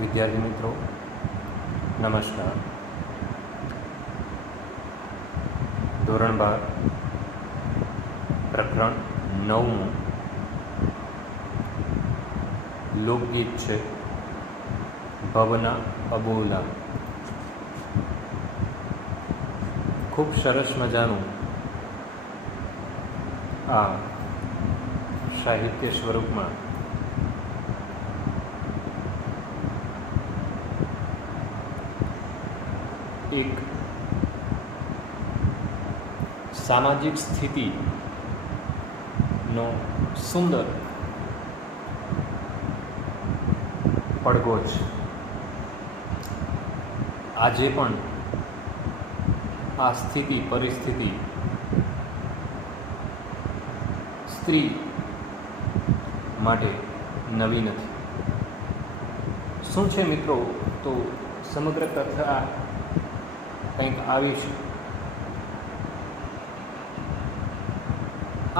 વિદ્યાર્થી મિત્રો નમસ્કાર. ધોરણ 12 પ્રકરણ 9 લોકગીત છે ભવના અબોલા. ખૂબ સરસ મજાનું આ સાહિત્ય સ્વરૂપમાં એક સામાજિક સ્થિતિનો સુંદર પડઘો છે. આજે પણ આ સ્થિતિ પરિસ્થિતિ સ્ત્રી માટે નવી નથી. શું છે મિત્રો? તો સમગ્ર કથા કંઈક આવી છે.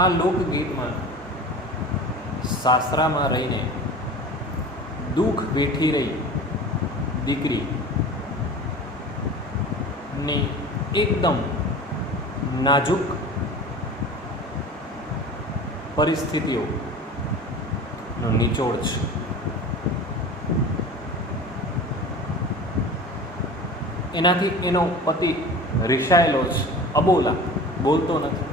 આ લોકગીતમાં સાસરામાં રહીને દુઃખ વેઠી રહી દીકરી ની એકદમ નાજુક પરિસ્થિતિઓનો નિચોડ છે. એનાથી એનો પતિ રિસાયેલો છે, અબોલા, બોલતો નથી.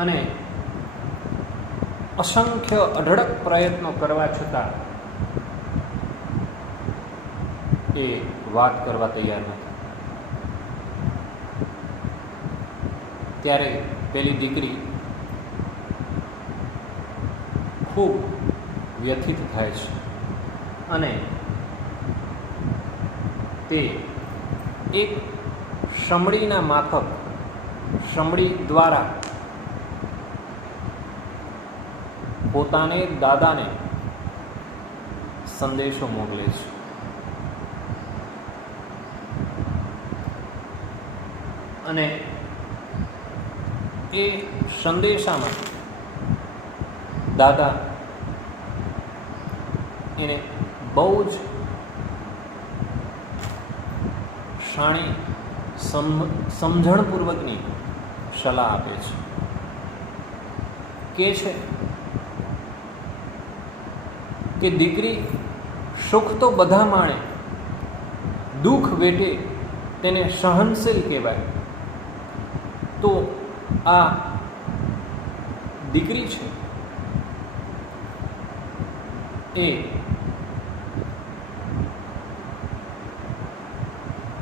અને અસંખ્ય અઢળક પ્રયત્નો કરવા છતાં એ વાત કરવા તૈયાર નથી. ત્યારે પેલી દીકરી ખૂબ વ્યથિત થાય છે અને તે એક શમડીના માફક, શમડી દ્વારા પોતાને દાદાને સંદેશો મોકલે છે. અને એ સંદેશામાં દાદા એને બહુ જ શાણી સમજણપૂર્વકની સલાહ આપે છે. કે છે કે દીકરી સુખ તો બધા માણે, દુઃખ વેઠે તેને સહનશીલ કહેવાય. તો આ દીકરી છે એ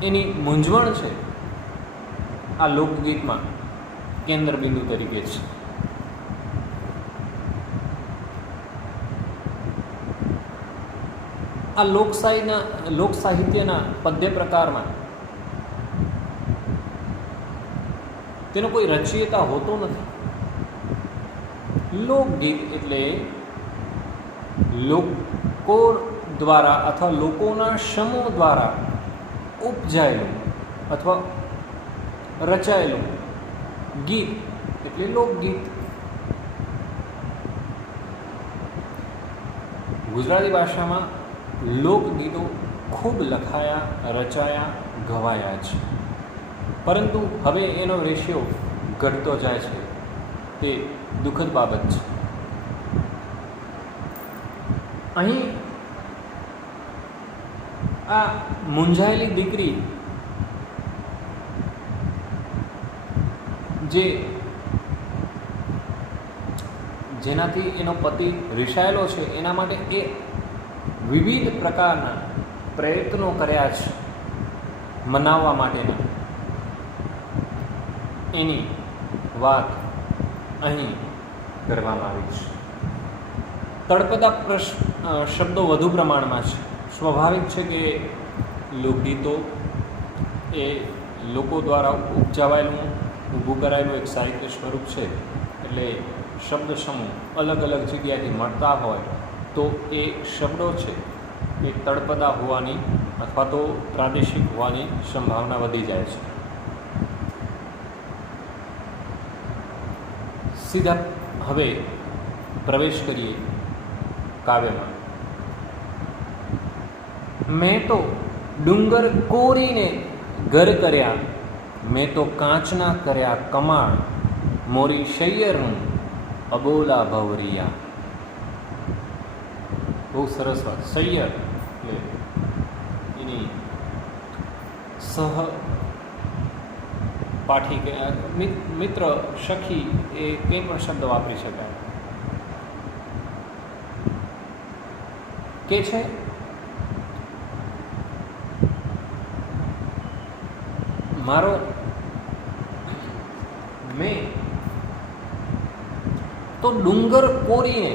એની મૂંઝવણ છે આ લોકગીતમાં કેન્દ્ર બિંદુ તરીકે છે. આ લોક સાહિત્યના પદ્ય પ્રકારમાં તેનો કોઈ રચયિતા હોતો નથી. લોકગીત એટલે લોકો દ્વારા અથવા લોકોના સમૂહ દ્વારા ઉપજાયેલું અથવા રચાયેલું ગીત એટલે લોકગીત. ગુજરાતી ભાષામાં લોકગીતો ખૂબ લખાયા, રચાયા, ગવાયા છે. પરંતુ હવે એનો રેશિયો ઘટતો જાય છે. તે દુઃખદ બાબત છે. અહીં આ મૂંઝાયેલી દીકરી જેનાથી એનો પતિ રિસાયેલો છે, એના માટે એ વિવિધ પ્રકારના પ્રયત્નો કર્યા છે મનાવવા માટેના. એની વાત અહીં કરવામાં આવી છે. તળપદા શબ્દો વધુ પ્રમાણમાં છે. સ્વાભાવિક છે કે લોકગીતો એ લોકો દ્વારા ઉપજાવાયેલું, ઊભું કરાયેલું એક સાહિત્ય સ્વરૂપ છે. એટલે શબ્દ સમૂહ અલગ અલગ જગ્યાએથી મળતા હોય તો એ શબ્દો છે એ તળપદા હોવાની અથવા તો પ્રાદેશિક હોવાની સંભાવના વધી જાય છે. સીધા હવે પ્રવેશ કરીએ કાવ્યમાં. મેં તો ડુંગર કોરીને ઘર કર્યા, મેં તો કાચના કર્યા કમાણ, મોરી શૈયરનું અબોલા ભવરિયા. બહુ સરસ વાત. શૈયર એટલે એની સહ પાઠી કે મિત્ર, સખી, એ કંઈ પણ શબ્દ વાપરી શકાય. કે છે મારો મેં તો ડુંગર કોરીને,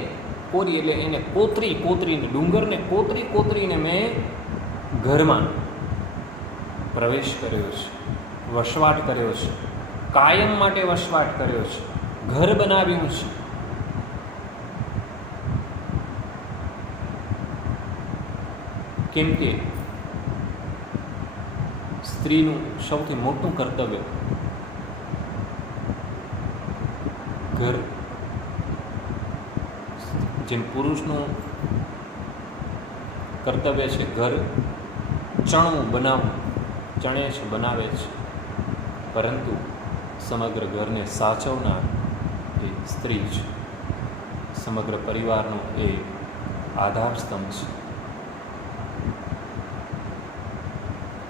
કોરી એટલે એને કોતરીને, ડુંગરને કોતરીને મેં ઘરમાં પ્રવેશ કર્યો છે, વસવાટ કર્યો છે, કાયમ માટે વસવાટ કર્યો છે, ઘર બનાવ્યું છે. કેમ કે સ્ત્રીનું સૌથી મોટું કર્તવ્ય ઘર, જેમ પુરુષનું કર્તવ્ય છે ઘર ચણવું, બનાવવું, ચણે છે, બનાવે છે, પરંતુ સમગ્ર ઘરને સાચવનાર એ સ્ત્રી છે. સમગ્ર પરિવારનો એ આધાર સ્તંભ છે.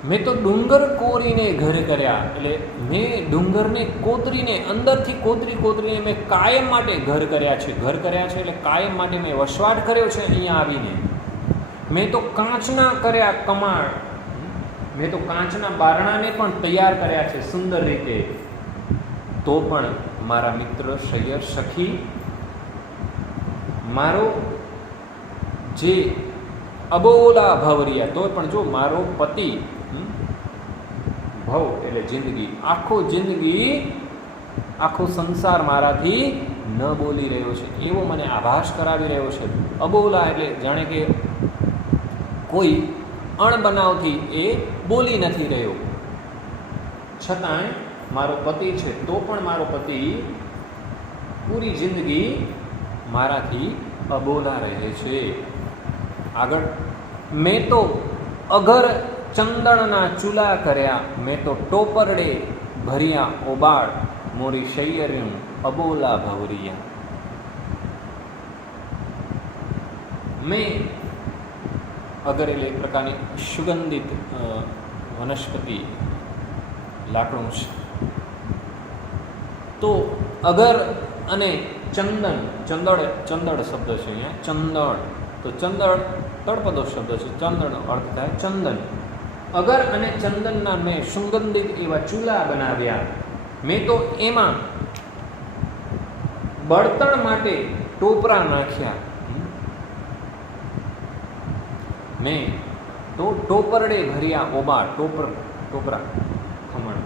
મેં તો ડુંગર કોરીને ઘર કર્યા, એટલે મેં ડુંગરને કોતરીને, અંદરથી કોતરીને મેં કાયમ માટે ઘર કર્યા છે. ઘર કર્યા છે એટલે કાયમ માટે મેં વસવાટ કર્યો છે અહીંયા આવીને. મેં તો કાચના કર્યા કમાણ, મેં તો કાચના બારણાને પણ તૈયાર કર્યા છે સુંદર રીતે. તો પણ મારા મિત્ર, શૈયર, સખી, મારો જે અબોલા ભવરિયા, તો પણ જો મારો પતિ, ભવ એટલે જિંદગી, આખો સંસાર મારાથી ન બોલી રહ્યો છે એવો મને આભાસ કરાવી રહ્યો છે. અબોલા એટલે જાણે કે કોઈ અણબનાવથી એ બોલી નથી રહ્યો, છતાંય મારો પતિ છે તો પણ મારો પતિ પૂરી જિંદગી મારાથી અબોલા રહે છે. આગળ, મેં તો અઘર ચંદણના ચૂલા કર્યા, મેં તો ટોપરડે ભર્યા ઓબાળ, મોરી શૈયર્યું અબોલા ભવરિયા. મેં અગર એટલે એક પ્રકારની સુગંધિત વનસ્પતિ, લાકડું છે. તો અગર અને ચંદન, ચંદડ શબ્દ છે અહીંયા, ચંદડ, તો ચંદડ તળપદો શબ્દ છે, ચંદનનો અર્થ થાય ચંદન. અગર અને ચંદનના મેં સુગંધિત એવા ચૂલા બનાવ્યા, મેં તો એમાં બળતણ માટે ટોપરા નાખ્યા, મેં તો ટોપરડે ભર્યા ઓબાળ, ટોપરા ખમણ,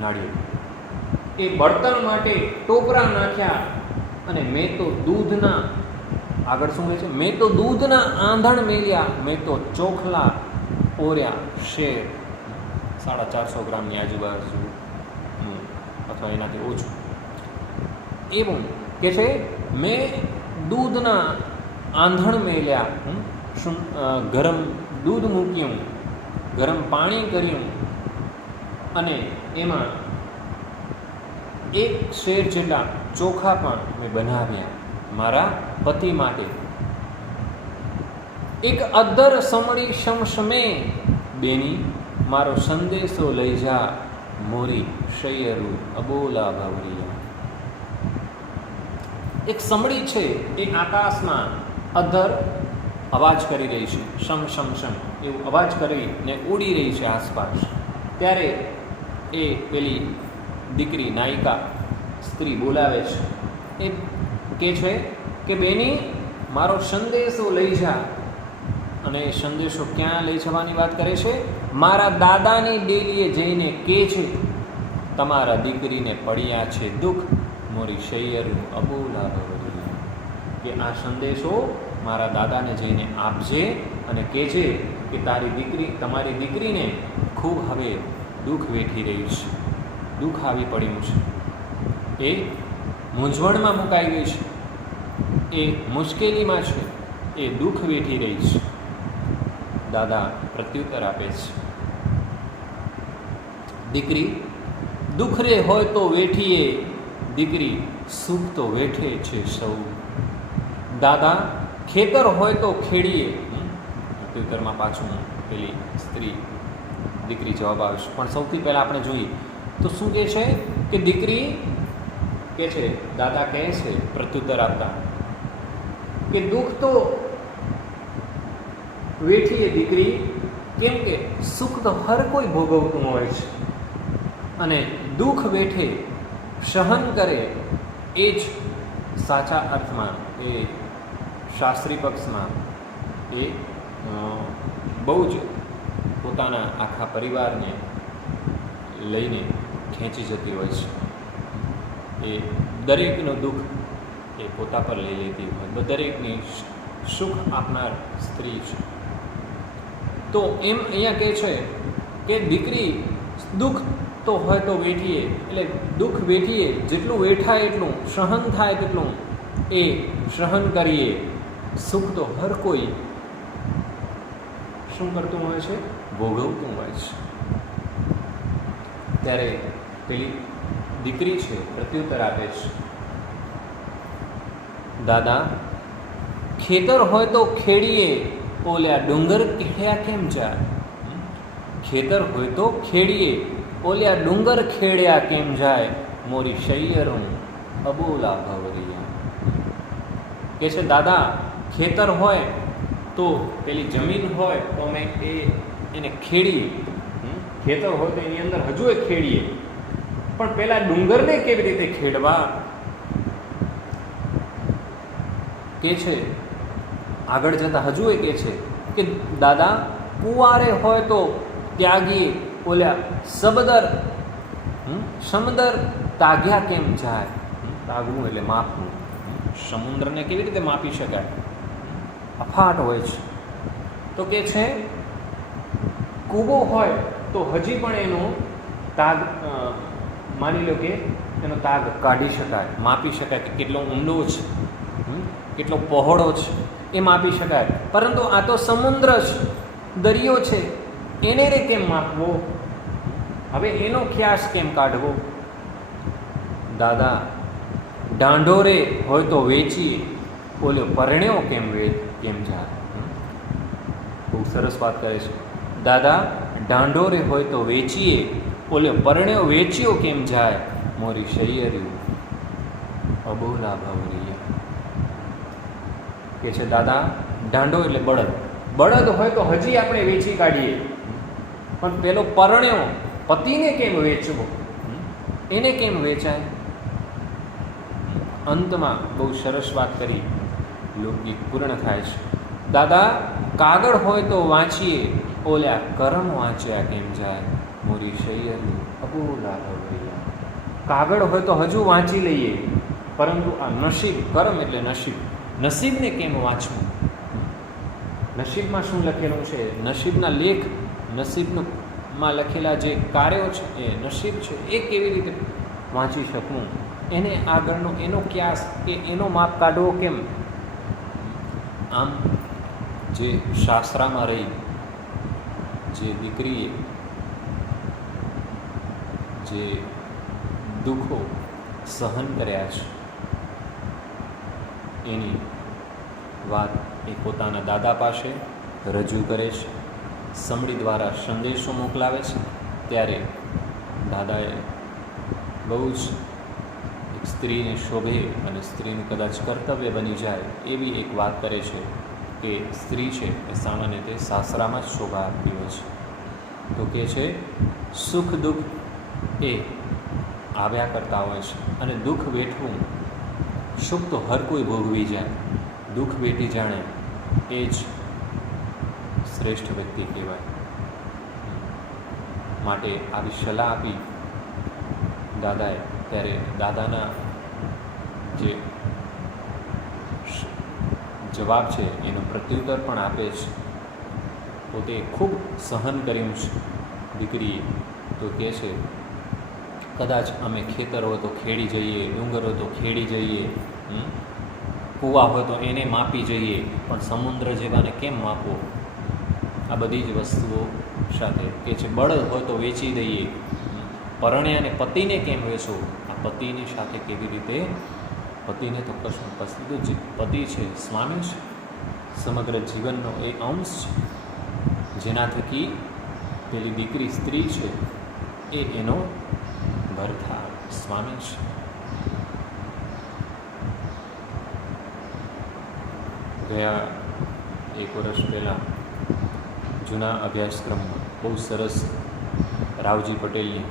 નાળિયેર, એ બળતણ માટે ટોપરા નાખ્યા. અને મેં તો દૂધના, આગળ શું કહે છે, મેં તો દૂધના આંધણ મેલ્યા, મેં તો ચોખલા ઓર્યા શેર, 450 ગ્રામની આજુબાજુ અથવા એનાથી ઓછું. એવું કે છે મેં દૂધના આંધણ મેલ્યા, ગરમ દૂધ મૂક્યું, ગરમ પાણી કર્યું, અને એમાં 1 શેર જેટલા ચોખા પણ મેં બનાવ્યા મારા પતિ માટે. એક અદ્ધર સમળી શમશમે બેની, મારો સંદેશો લઈ જા, મોરી શૈયરું અબોલા ભવરિયા. એક સમળી છે એ આકાશમાં અદ્ધર અવાજ કરી રહી છે, શમ શમ શમ એવું અવાજ કરીને ઉડી રહી છે આસપાસ. ત્યારે એ પેલી દીકરી, નાયિકા, સ્ત્રી બોલાવે છે. એ કહે છે કે બેની મારો સંદેશો લઈ જા. અને એ સંદેશો ક્યાં લઈ જવાની વાત કરે છે? મારા દાદાની ડેલીએ જઈને કહે છે તમારા દીકરીને પડ્યા છે દુઃખ, મોરી શૈયરનું અબોલા ભવરિયા. કે આ સંદેશો મારા દાદાને જઈને આપજે અને કહેજે કે તમારી દીકરીને ખૂબ હવે દુઃખ વેઠી રહ્યું છે, દુઃખ આવી પડ્યું છે. એ મૂંઝવણમાં મુકાઈ ગઈ છે, એ મુશ્કેલીમાં છે, એ દુઃખ વેઠી રહી છે. દાદા પ્રત્યુત્તર આપે છે, દીકરી દુઃખ રે હોય તો વેઠીએ, દીકરી સુખ તો વેઠે છે સૌ. દાદા ખેતર હોય તો ખેડીએ. પ્રત્યુત્તરમાં પાછું પેલી સ્ત્રી દીકરી જવાબ આવશે, પણ સૌથી પહેલાં આપણે જોઈએ તો શું કહે છે કે દીકરી કે છે, દાદા કહે છે પ્રત્યુત્તર આપતા કે દુઃખ તો વેઠીએ દીકરી, કેમ કે સુખ તો હર કોઈ ભોગવતું હોય છે, અને દુઃખ વેઠે સહન કરે એ જ સાચા અર્થમાં, એ શાસ્ત્રી પક્ષમાં એ બહુ જ પોતાના આખા પરિવારને લઈને ખેંચી જતી હોય છે. એ દરેકનું દુઃખ એ પોતા પર લઈ લેતી હોય, દરેકની સુખ આપનાર સ્ત્રી છે. તો એમ અહીંયા કહે છે કે દીકરી દુઃખ તો હોય તો વેઠીએ, એટલે દુઃખ વેઠીએ, જેટલું વેઠાય એટલું, સહન થાય તેટલું એ સહન કરીએ. સુખ તો હર કોઈ શું કરતું હોય છે? ભોગવતું હોય છે. ત્યારે પેલી દીકરી છે પ્રત્યુત્તર આપે છે, દાદા ખેતર હોય તો ખેડીએ, ઓલ્યા ડુંગર ખેડ્યા કેમ જાય. ખેતર હોય તો ખેડીએ, ઓલ્યા ડુંગર ખેડ્યા કેમ જાય. મોરી શૈયરું અબોલા ભવરિયા. કે છે દાદા ખેતર હોય તો પેલી જમીન હોય તો અમે એને ખેડીએ, ખેતર હોય તો એની અંદર હજુ એ ખેડીએ, પણ પેલા ડુંગરને કેવી રીતે ખેડવા. કે છે આગળ જતા હજુ એ કહે છે કે દાદા કુંવારે હોય તો ત્યાગીએ, ઓલ્યા સમદર તાગ્યા કેમ જાય. તાગવું એટલે માપવું. સમુદ્રને કેવી રીતે માપી શકાય? અફાટ હોય છે. તો કે છે કૂવો હોય તો હજી પણ એનો તાગ માની લો કે એનો તાગ કાઢી શકાય, માપી શકાય કે કેટલો ઊંડો છે, કેટલો પહોળો છે, એ માપી શકાય. પરંતુ આ તો સમુદ્ર છે, દરિયો છે, એને રે કેમ માપવો? હવે એનો ખ્યાસ કેમ કાઢવો? દાદા ઢાંઢોરે હોય તો વેચીએ, બોલ્યો પરણ્યો કેમ જાય. બહુ સરસ વાત કરે છે. દાદા ઢાંઢોરે હોય તો વેચીએ, બોલ્યો પરણ્યો વેચ્યો કેમ જાય. મોરી શૈયર્યું અબોલા ભવરિયા. કે છે દાદા ઢાંઢો એટલે બળદ, બળદ હોય તો હજી આપણે વેચી કાઢીએ, પણ પેલો પરણ્યો પતિને કેમ વેચવો? એને કેમ વેચાય? અંતમાં બહુ સરસ વાત કરી, લોકગીત પૂર્ણ થાય છે. દાદા કાગળ હોય તો વાંચીએ, ઓલ્યા કરમ વાંચ્યા કેમ જાય. મોરી શૈયર્યું અબોલા ભવરિયા. કાગળ હોય તો હજુ વાંચી લઈએ, પરંતુ આ નસીબ, કરમ એટલે નસીબ, નસીબને કેમ વાંચવું? નસીબમાં શું લખેલું છે? નસીબના લેખ, નસીબમાં લખેલા જે કાર્યો છે એ નસીબ છે, એ કેવી રીતે વાંચી શકવું? એને આગળનો એનો ક્યાસ કે એનો માપ કાઢવો કેમ? આમ જે શાસ્ત્રામાં રહી જે દીકરીએ જે દુઃખો સહન કર્યા છે એની વાત એ પોતાના દાદા પાસે રજૂ કરે છે, સમડી દ્વારા સંદેશો મોકલાવે છે. ત્યારે દાદાએ બહુ જ એક સ્ત્રીને શોભે અને સ્ત્રીનું કદાચ કર્તવ્ય બની જાય એવી એક વાત કરે છે કે સ્ત્રી છે એ સામાન્ય રીતે સાસરામાં જ શોભા આપતી હોય છે. તો કે છે સુખ દુઃખ એ આવ્યા કરતા હોય છે, અને દુઃખ વેઠવું, સુખ તો હર કોઈ ભોગવી જાય, દુઃખ વેઠી જાણે એ જ શ્રેષ્ઠ વ્યક્તિ કહેવાય. માટે આવી સલાહ આપી દાદાએ, ત્યારે દાદાના જે જવાબ છે એનો પ્રત્યુત્તર પણ આપે છે. પોતે ખૂબ સહન કર્યું છે દીકરીએ. તો કહે છે કદાચ અમે ખેતર હોય તો ખેડી જઈએ, ડુંગર હોય તો ખેડી જઈએ, કૂવા હોય તો એને માપી જઈએ, પણ સમુદ્ર જેવાને કેમ માપવો? આ બધી જ વસ્તુઓ સાથે કે છે બળદ હોય તો વેચી દઈએ, પરણ્યાને પતિને કેમ વેચો? આ પતિની સાથે કેવી રીતે? પતિને તો કશું કશું જ પતિ છે, સ્વામી છે, સમગ્ર જીવનનો એ અંશ છે, જેના થકી પેલી દીકરી સ્ત્રી છે એ એનો ભરથા સ્વામી છે. ગયા 1 વર્ષ પહેલાં જૂના અભ્યાસક્રમમાં બહુ સરસ રાવજી પટેલની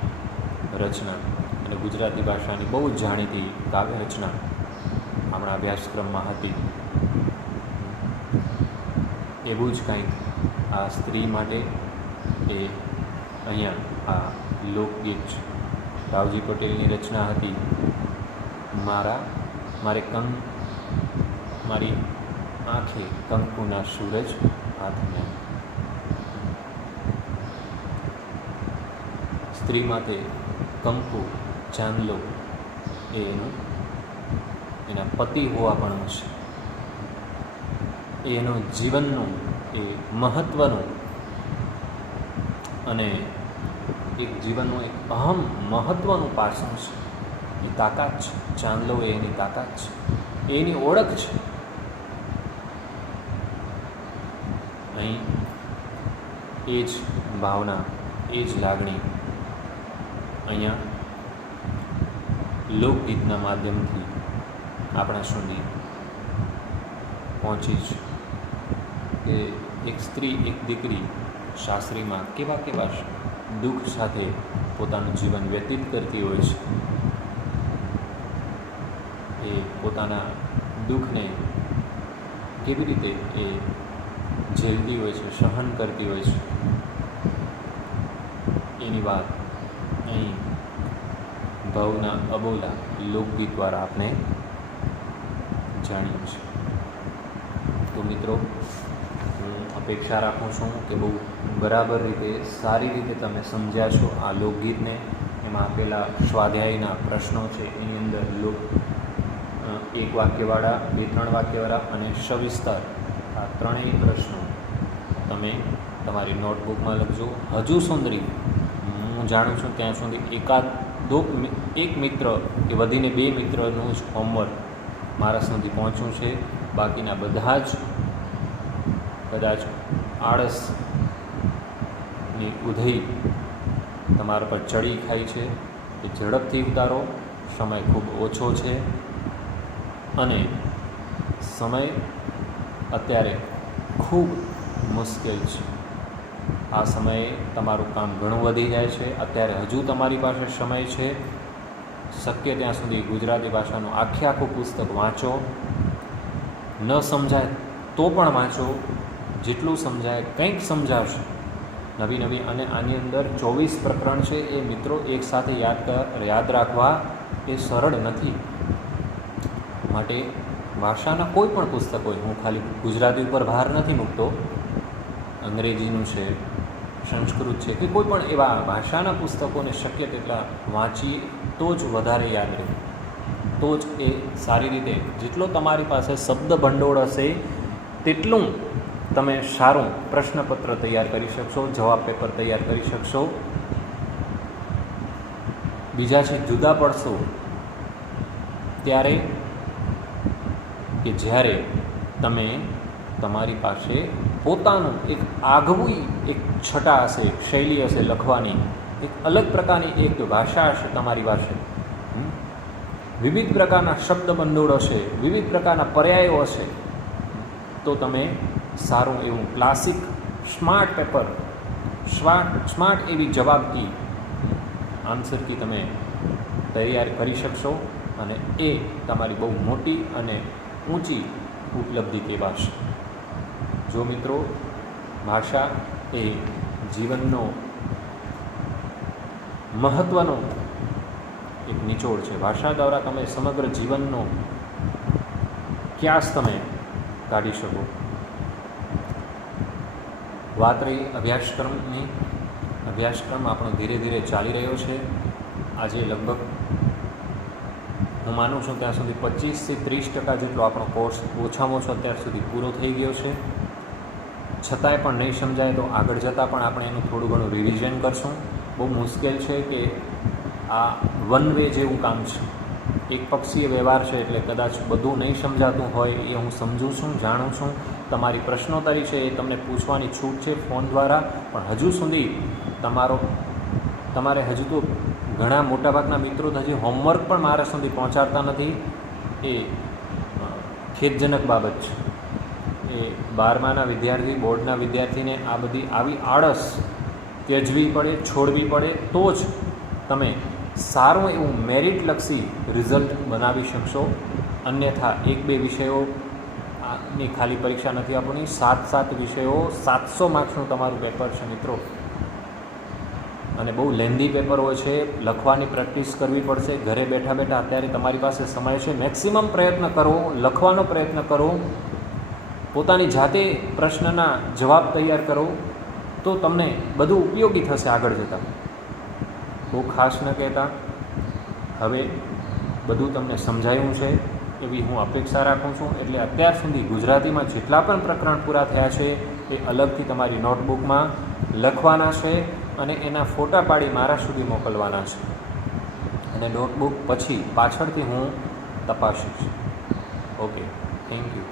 રચના અને ગુજરાતી ભાષાની બહુ જ જાણીતી કાવ્ય રચના આપણા અભ્યાસક્રમમાં હતી. એવું જ કંઈક આ સ્ત્રી માટે એ અહીંયા આ લોકગીત રાવજી પટેલની રચના હતી. મારી આંખે કંકુના સૂરજ હાથમાં. સ્ત્રી માટે કંકુ ચાંદલો એ એના પતિ હોવાપણું છે. એ એનો જીવનનું એ મહત્ત્વનું અને એક જીવનનું એક અહમ મહત્ત્વનું પાસું છે. એ તાકાત છે. ચાંદલો એ એની તાકાત છે, એ એની ઓળખ છે. અહીં એ જ ભાવના, એ જ લાગણી અહીંયા લોકગીતના માધ્યમથી આપણા સુધી પહોંચી છે કે એક સ્ત્રી, એક દીકરી સાસરીમાં કેવા કેવા દુઃખ સાથે પોતાનું જીવન વ્યતીત કરતી હોય છે. એ પોતાના દુઃખને કેવી રીતે એ ઝેલતી હોય છે, સહન કરતી હોય છે, એની વાત અહીં ભવના અબોલા લોકગીત દ્વારા આપણે જાણ્યું છે. તો મિત્રો, હું અપેક્ષા રાખું છું કે બહુ બરાબર રીતે, સારી રીતે તમે સમજ્યા છો આ લોકગીતને. એમાં આપેલા સ્વાધ્યાયના પ્રશ્નો છે એની અંદર એક વાક્યવાળા, 2-3 વાક્યવાળા અને સવિસ્તર આ ત્રણેય પ્રશ્નો તમે તમારી નોટબુકમાં લખજો. હજુ સુધી હું જાણું છું ત્યાં સુધી એક મિત્ર કે વધીને 2 મિત્રનું જ હોમવર્ક મારા સુધી પહોંચ્યું છે. બાકીના બધા જ કદાચ આળસની ઉધઈ તમારા પર ચડી ખાઈ છે. એ ઝડપથી ઉતારો. સમય ખૂબ ઓછો છે અને સમય અત્યારે ખૂબ મુશ્કેલ છે. આ સમયે તમારું કામ ઘણું વધી જાય છે. અત્યારે હજુ તમારી પાસે સમય છે. શક્ય ત્યાં સુધી ગુજરાતી ભાષાનું આખું પુસ્તક વાંચો. ન સમજાય તો પણ વાંચો. જેટલું સમજાય, કંઈક સમજાવશે નવી અને આની અંદર 24 પ્રકરણ છે. એ મિત્રો એકસાથે યાદ રાખવા એ સરળ નથી. માટે ભાષાના કોઈ પણ પુસ્તક હોય, હું ખાલી ગુજરાતી ઉપર ભાર નથી મૂકતો, અંગ્રેજીનું છે, સંસ્કૃત છે કે કોઈ પણ એવા ભાષાના પુસ્તકોને શક્ય તેટલા વાંચીએ તો જ વધારે યાદ રહે. તો જ એ સારી રીતે, જેટલો તમારી પાસે શબ્દ ભંડોળ હશે તેટલું તમે સારું પ્રશ્નપત્ર તૈયાર કરી શકશો, જવાબ પેપર તૈયાર કરી શકશો. બીજા છે જુદા પડશો ત્યારે કે જ્યારે તમે તમારી પાસે પોતાનું એક આગવું એક છટા હશે, શૈલી હશે લખવાની, એક અલગ પ્રકારની એક ભાષા હશે તમારી પાસે, વિવિધ પ્રકારના શબ્દ ભંડોળ હશે, વિવિધ પ્રકારના પર્યાયો હશે, તો તમે સારું એવું ક્લાસિક સ્માર્ટ પેપર, સ્માર્ટ એવી જવાબથી આન્સર કી તમે તૈયાર કરી શકશો અને એ તમારી બહુ મોટી અને ઊંચી ઉપલબ્ધિ કહેવાશે. જો મિત્રો, ભાષા એ જીવનનો મહત્ત્વનો એક નિચોડ છે. ભાષા દ્વારા તમે સમગ્ર જીવનનો ક્યાસ તમે કાઢી શકો. વાત રહી અભ્યાસક્રમની. અભ્યાસક્રમ આપણો ધીરે ધીરે ચાલી રહ્યો છે. આજે લગભગ હું માનું છું ત્યાં સુધી 25 થી 30% જેટલો આપણો કોર્સ ઓછામાં ઓછો અત્યાર સુધી પૂરો થઈ ગયો છે. છતાંય પણ નહીં સમજાય તો આગળ જતાં પણ આપણે એનું થોડું ઘણું રિવિઝન કરશું. બહુ મુશ્કેલ છે કે આ વન વે જેવું કામ છે, એક પક્ષીય વ્યવહાર છે, એટલે કદાચ બધું નહીં સમજાતું હોય એ હું સમજું છું, જાણું છું. તમારી પ્રશ્નોત્તરી છે એ તમને પૂછવાની છૂટ છે ફોન દ્વારા, પણ હજુ સુધી તમારે હજુ તો ઘણા મોટાભાગના મિત્રો હજી હોમવર્ક પણ મારા સુધી પહોંચાડતા નથી. એ ખેદજનક બાબત છે. એ 12માના વિદ્યાર્થી, બોર્ડના વિદ્યાર્થીને આ બધી આવી આળસ ત્યજવી પડે, છોડવી પડે, તો જ તમે સારું એવું મેરિટલક્ષી રિઝલ્ટ બનાવી શકશો. અન્યથા 1-2 વિષયોની ખાલી પરીક્ષા નથી આપવાની, 7 વિષયો, 700 માર્ક્સનું તમારું પેપર છે મિત્રો, અને બહુ લેન્ધી પેપર હોય છે. લખવાની પ્રેક્ટિસ કરવી પડશે. ઘરે બેઠા બેઠા અત્યારે તમારી પાસે સમય છે, મેક્સિમમ પ્રયત્ન કરો, લખવાનો પ્રયત્ન કરો, પોતાની જાતે પ્રશ્નના જવાબ તૈયાર કરો, તો તમને બધું ઉપયોગી થશે આગળ જતાં. બહુ ખાસ ન કહેતા, હવે બધું તમને સમજાયું છે એવી હું અપેક્ષા રાખું છું. એટલે અત્યાર સુધી ગુજરાતીમાં જેટલા પણ પ્રકરણ પૂરા થયા છે એ અલગથી તમારી નોટબુકમાં લખવાના છે અને એના ફોટા પાડી મારા સુધી મોકલવાના છે, અને નોટબુક પછી પાછળથી હું તપાસીશ. Okay, thank you.